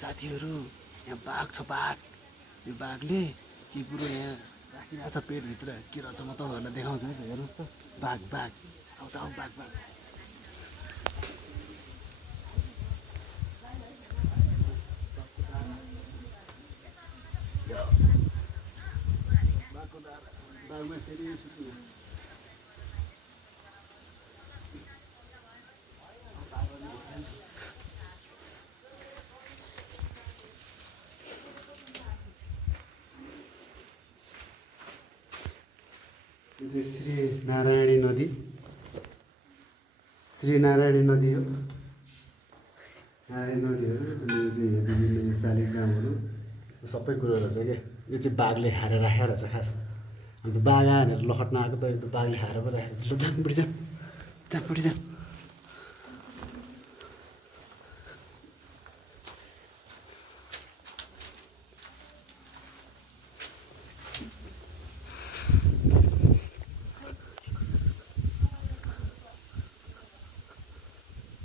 साथीहरू यहाँ बाघ छ बाघ। यो बाघले के कुरो यहाँ राखिरहेको छ पेटभित्र के रहेछ म तपाईँहरूलाई देखाउँछु है त हेर्नुहोस् त बाघ बाघ आउँदा आउँ बाघ बाघ बाघमा फेरि सुत्नु यो चाहिँ श्री नारायणी नदी हो नारायणी नदीहरू अनि यो चाहिँ विभिन्न शालिग्रामहरू सबै कुरोहरू छ क्या यो चाहिँ बाघले खाएर राखेको रहेछ खास अन्त बाघ आएर लखट्न आएको त बाघले खाएर पो राखेको ल जाम बुढी जाम